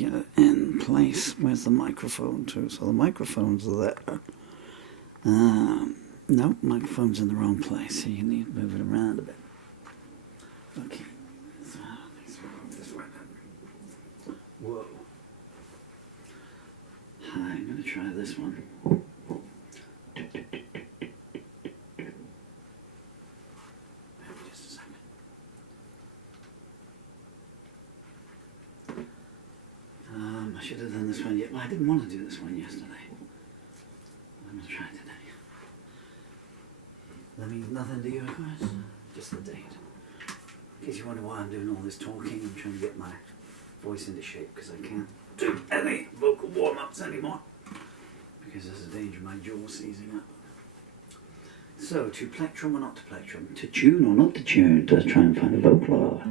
get it in place with the microphone too. So the microphone's there. Nope, microphone's in the wrong place, so you need to move it around a bit. Okay. So, this way. Whoa. Hi, I'm going to try this one. Just a second. I should have done this one yet. Well, I didn't want to do this one yesterday. I'm going to try it today. That means nothing to you, of course. Just the date. In case you wonder why I'm doing all this talking, I'm trying to get my voice into shape because I can't do any vocal warm-ups anymore because there's a danger of my jaw seizing up. So, to plectrum or not to plectrum? To tune or not to tune? Let's try and find a vocal R.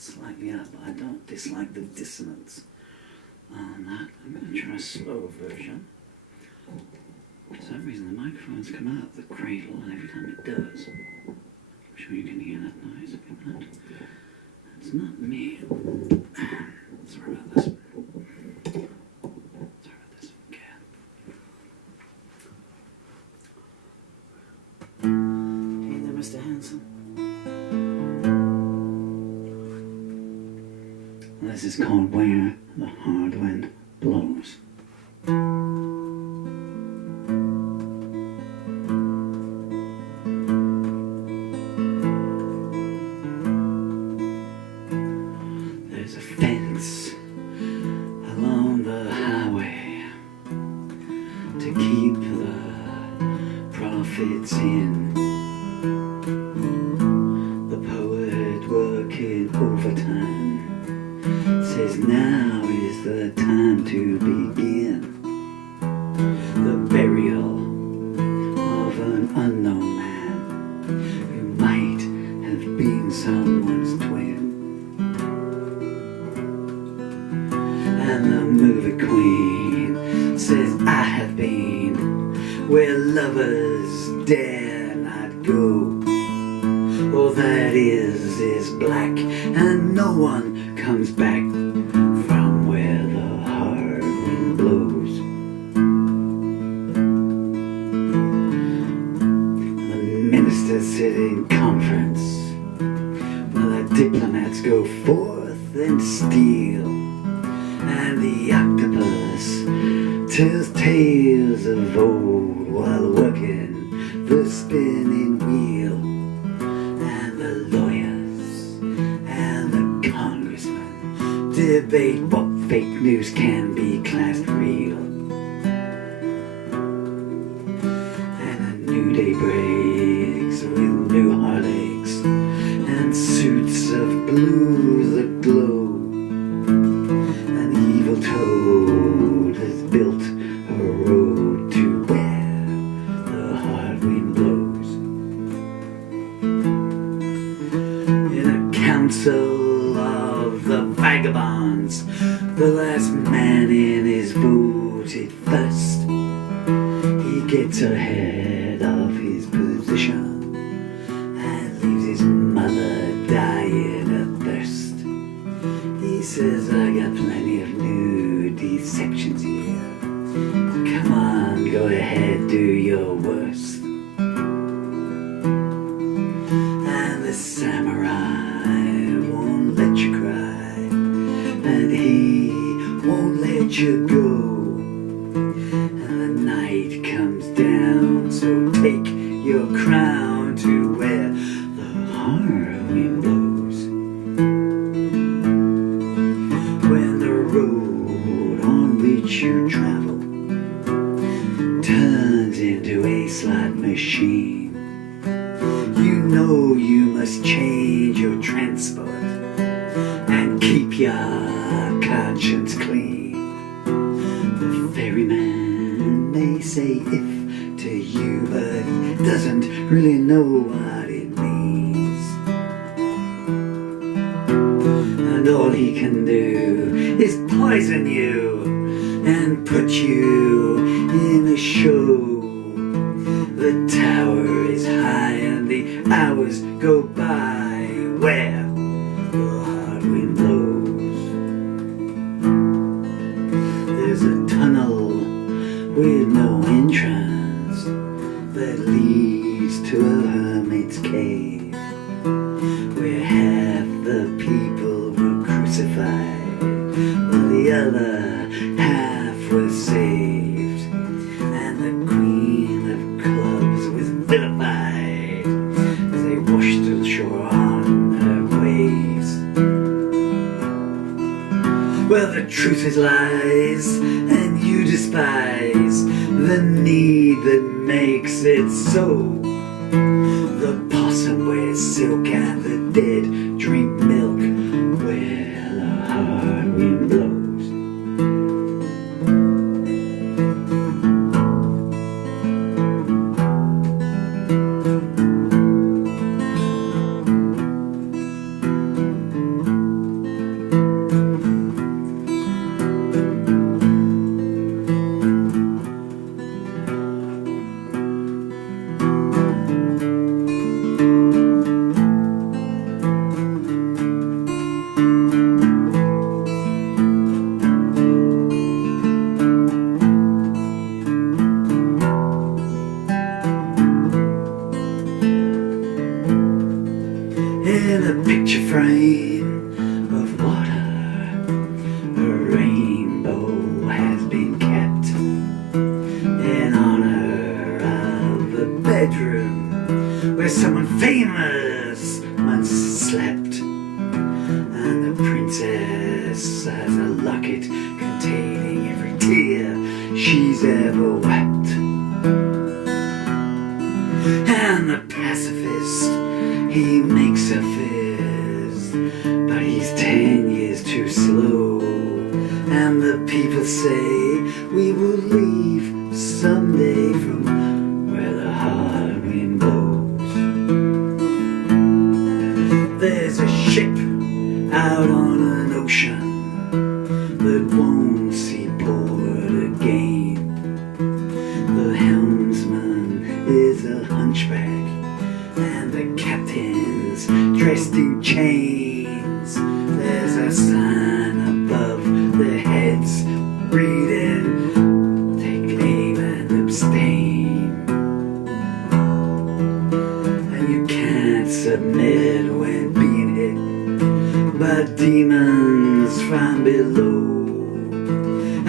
Slightly up, but I don't dislike the dissonance on that. I'm going to try a slow version. For some reason the microphone's come out of the cradle, and every time it does, I'm sure you can hear that noise coming out. It's not me. Sorry about this. Hey there, Mr. Hanson. This is called Where the Hard Wind Blows. There's a fence along the highway to keep the profits in. The poet working overtime says now is the time to begin the burial of an unknown man who might have been someone's twin. And the movie queen says I have been where lovers dare not go. All that is black, and no one comes back from where the hard wind blows. The ministers sit in conference while the diplomats go forth and steal, and the octopus tells tales of old while working the spinning wheel. Debate what fake news can be classed real. And a new day breaks with new heartaches and suits of blue that glow. An evil toad has built a road to where the hard wind blows. In a council of the vagabonds, the last man in is voted first. He gets ahead of his position and leaves his mother dying of thirst. He says, I got plenty of nudie sections here. Come on, go ahead, do your worst. And the samurai won't let you cry, and he won't let you go. And the night comes down, so take your crown to where the hard wind blows. When the road on which you travel turns into a slot machine, you know you must change your transport and keep your conscience clean. The ferryman may say if to you, but he doesn't really know what it means. and all he can do is poison you and put you in a show. The tower is high and the hours go by where the hard wind blows. There's a tunnel with no entrance that leads to a hermit's cave, where half the people were crucified while the other half was saved, and the queen of clubs was vilified as they washed ashore on her waves. Well, the truth is lies, and you despise the need that makes it so. The possum wears silk and the dead drink milk where the hard wind blows. In a picture frame of water, a rainbow has been kept in honor of a bedroom where someone famous once slept, and the princess has a locket containing every tear she's ever wept. And the pacifist, he makes a fizz, but he's 10 years too slow. And the people say we will leave someday from where the hard wind blows. There's a ship out on an ocean that won't see port again. The helmsman is a hunchback, and the captain's dressed in chains. There's a sign above their heads reading, "Take aim and abstain." And you can't submit when being hit by demons from below.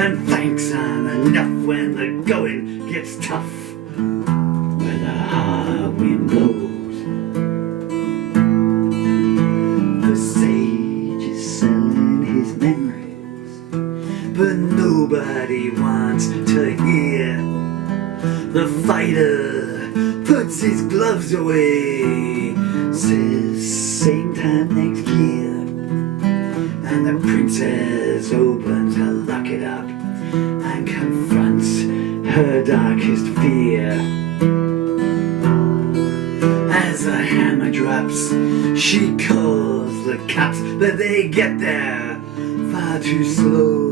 And thanks aren't enough when the going gets tough where the hard wind blows. But nobody wants to hear. The fighter puts his gloves away, says same time next year, and the princess opens her locket up and confronts her darkest fear. As the hammer drops, she calls the cops, but they get there far too slow.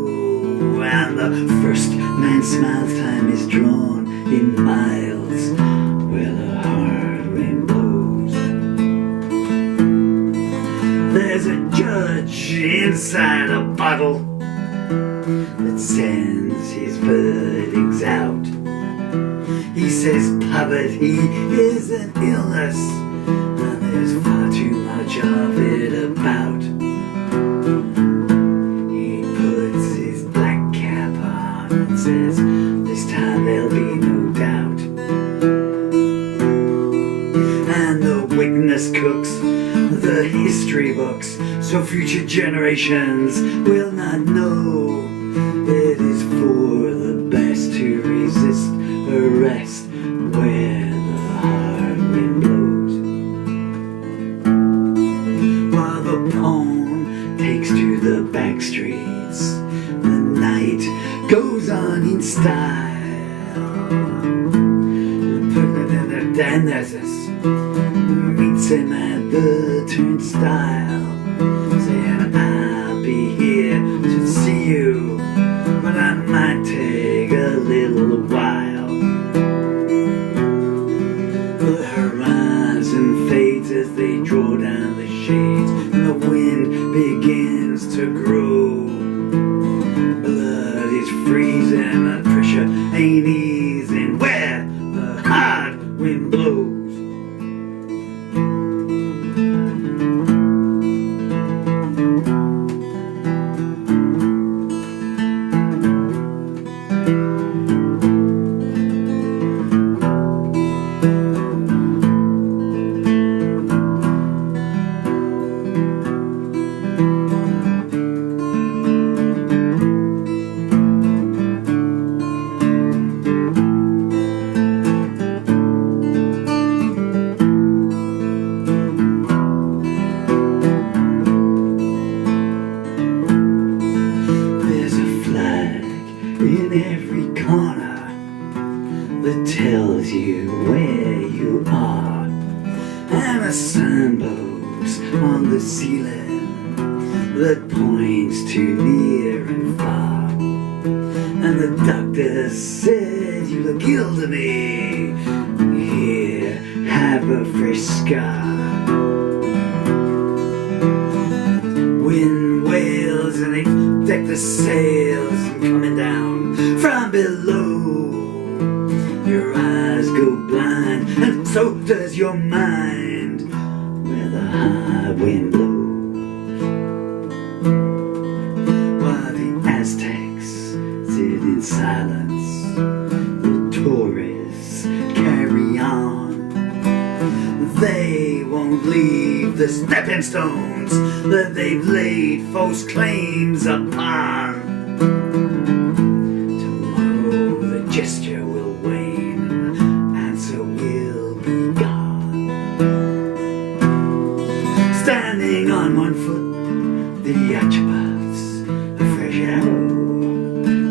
And the first man's smile time is drawn in miles where the hard wind blows. There's a judge inside a bottle that sends his verdicts out. He says poverty is an illness, and there's far too much of it about. Says this time there'll be no doubt. And the witness cooks the history books so future generations will not know. It is for the best to resist arrest where the hard wind blows. While the pawn takes to the back streets, the night goes on in style. And there's this meets him at the turnstile, saying, sun blows on the ceiling that points to near and far. And the doctor said, you look ill to me. Here, have a fresh scar. Wind wails and they deck the sails and coming down from below. Your eyes go blind and so does your mind where the high wind blows. While the Aztecs sit in silence, the tourists carry on. They won't leave the stepping stones that they've laid false claims upon. Tomorrow the gesture will wane, and so we'll be gone. Standing on one foot, the Archibald's a fresh arrow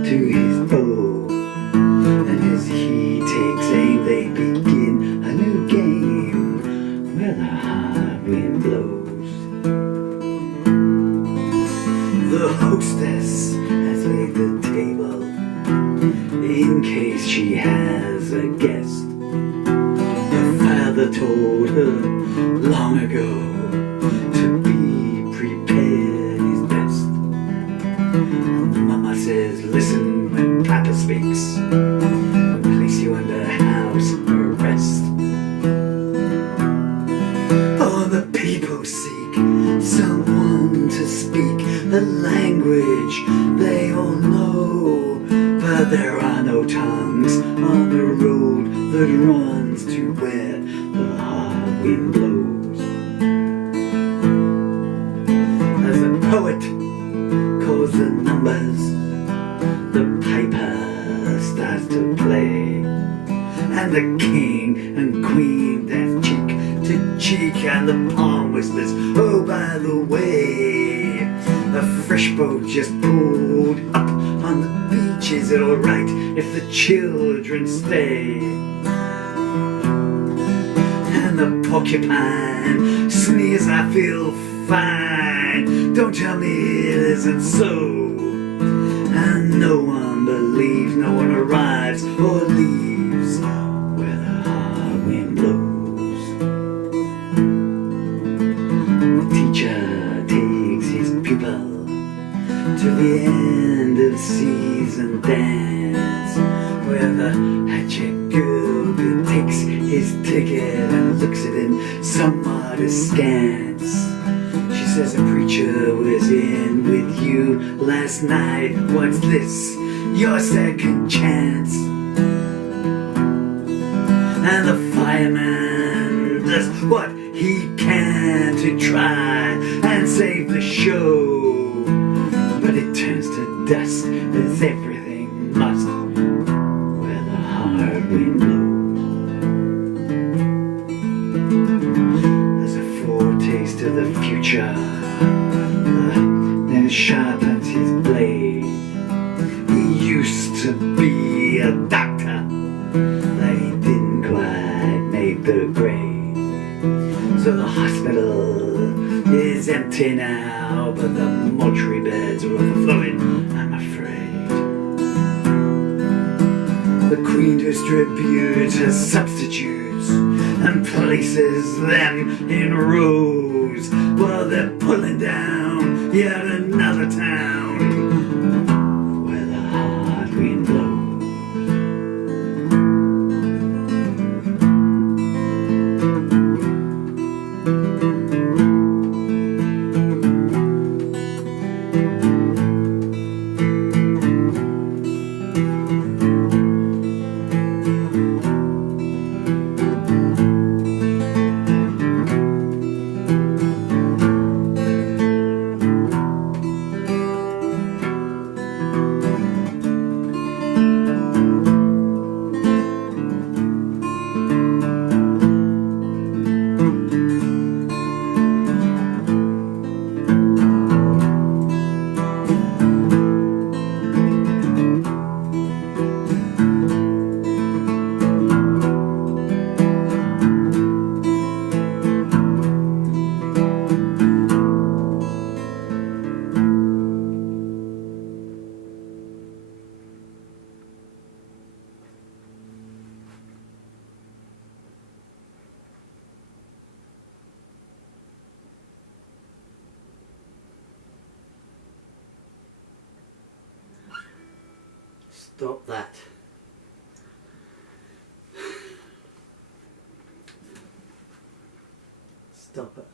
to his bow, and as he takes aim, they begin a new game where the high wind blows. The hostess has laid the table in case she has a guest. Her father told her long ago to be prepared is best. Mama says listen when Papa speaks, we'll place you under house arrest. Oh, the people seek someone to speak a language they all know, but there are no tongues on the road that runs to where the hard wind blows. As the poet calls the numbers, the piper starts to play, and the king and queen dance cheek to cheek, and the palm whispers, oh, by the way, a fresh boat just pulled up on the beach. Is it alright if the children stay? And the porcupine sneers, I feel fine. Don't tell me it isn't so. And no one believes, no one arrives or leaves where the hard wind blows. The teacher takes his pupil to the end of season dance, where the hatchet girl takes his ticket and looks at him somewhat askance. She says a preacher was in with you last night. What's this? Your second chance. And the fireman does what he can to try and save the show, but it turns to dust as everything must where the hard wind blows. As a foretaste of the future, then sharpens his blade. He used to be a doctor, but he didn't quite make the grade. So the hospital is empty now, but the mortuary beds are overflowing, I'm afraid. The Queen distributes her substitutes and places them in rows while they're pulling down yet another town where the hard wind blows. Stop that. Stop it.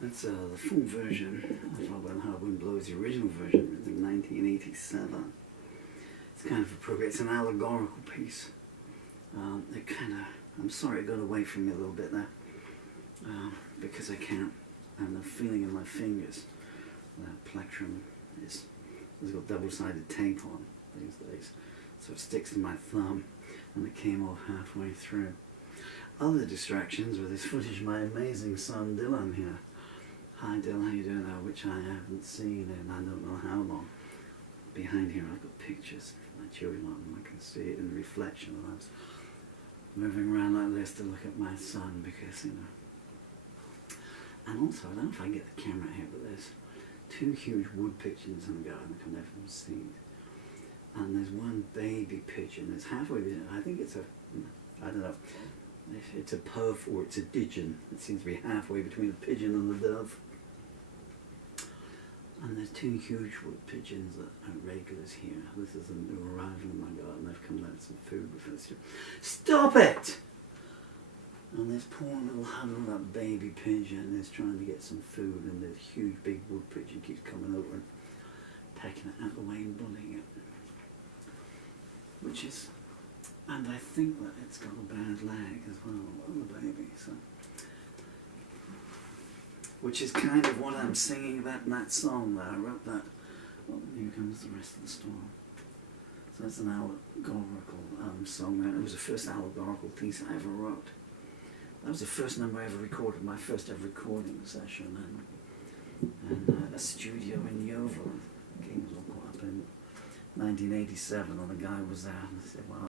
That's the full version of When the Hard Wind Blows, the original version, written in 1987. It's kind of appropriate. It's an allegorical piece. It kind of, I'm sorry it got away from me a little bit there, because I can't, and the feeling in my fingers, that plectrum has got double-sided tape on these days, so it sticks to my thumb, and it came off halfway through. Other distractions with this footage of my amazing son Dylan here. Hi Dylan, how you doing now? Which I haven't seen in I don't know how long. Behind here I've got pictures of my children on them. I can see it in the reflection, and I was moving around like this to look at my son because, you know. And also, I don't know if I can get the camera here, but there's two huge wood pigeons in the garden that come out from seed. And there's one baby pigeon that's halfway between, I think it's a, I don't know, if it's a puff or it's a didgeon. It seems to be halfway between the pigeon and the dove. And there's two huge wood pigeons that are regulars here. This is a new arrival in my garden. They've come down with some food before this. Stop it! And this poor little huddled up baby pigeon is trying to get some food, and this huge big wood pigeon keeps coming over and pecking it out of the way and bullying it. Which is, and I think that it's got a bad leg as well, the baby, so. Which is kind of what I'm singing about in that song that I wrote that. Well, here comes the rest of the storm. So that's an allegorical song. It was the first allegorical piece I ever wrote. That was the first number I ever recorded, my first ever recording session, and a studio in Yeovil. Kings all caught up in 1987, and the guy was there, and I said, well,